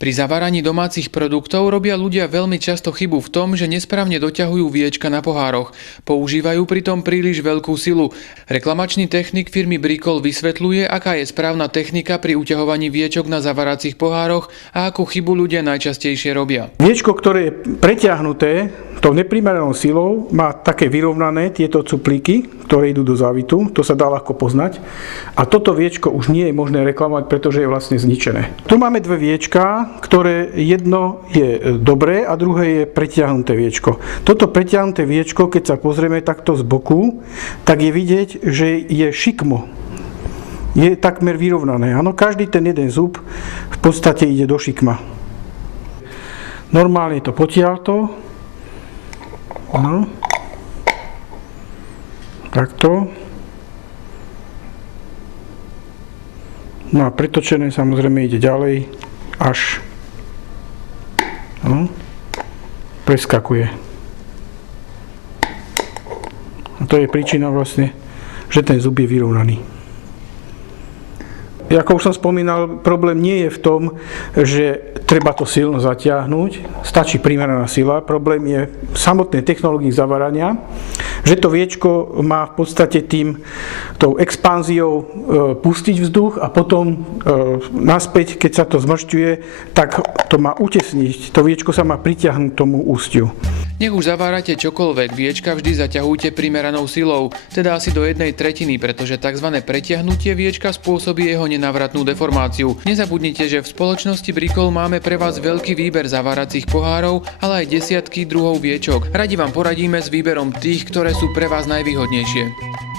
Pri zaváraní domácich produktov robia ľudia veľmi často chybu v tom, že nesprávne doťahujú viečka na pohároch. Používajú pritom príliš veľkú silu. Reklamačný technik firmy Brikol vysvetľuje, aká je správna technika pri uťahovaní viečok na zaváracích pohároch a akú chybu ľudia najčastejšie robia. Viečko, ktoré je preťahnuté tou neprimeranou silou, má také vyrovnané tieto cuplíky, ktoré idú do závitu. To sa dá ľahko poznať. A toto viečko už nie je možné reklamovať, pretože je vlastne zničené. Tu máme dve viečka, ktoré jedno je dobré a druhé je preťahnuté viečko. Toto preťahnuté viečko, keď sa pozrieme takto z boku, tak je vidieť, že je šikmo. Je takmer vyrovnané. Áno, každý ten jeden zub v podstate ide do šikma. Normálne to potiaľto. Áno. Takto. No a pretočené samozrejme ide ďalej, až preskakuje. A to je príčina vlastne, že ten zub je vyrovnaný. Ako už som spomínal, problém nie je v tom, že treba to silno zatiahnuť, stačí primeraná sila. Problém je v samotnej technológii zavárania, že to viečko má v podstate tou expanziou pustiť vzduch a potom naspäť, keď sa to zmršťuje, tak to má utesniť. To viečko sa má pritiahnuť tomu ústiu. Nech už zavárate čokoľvek, viečka vždy zaťahujte primeranou silou, teda asi do 1/3, pretože tzv. Pretiahnutie viečka spôsobí jeho nenávratnú deformáciu. Nezabudnite, že v spoločnosti Brikol máme pre vás veľký výber zaváracích pohárov, ale aj desiatky druhov viečok. Radi vám poradíme s výberom tých, ktoré sú pre vás najvýhodnejšie.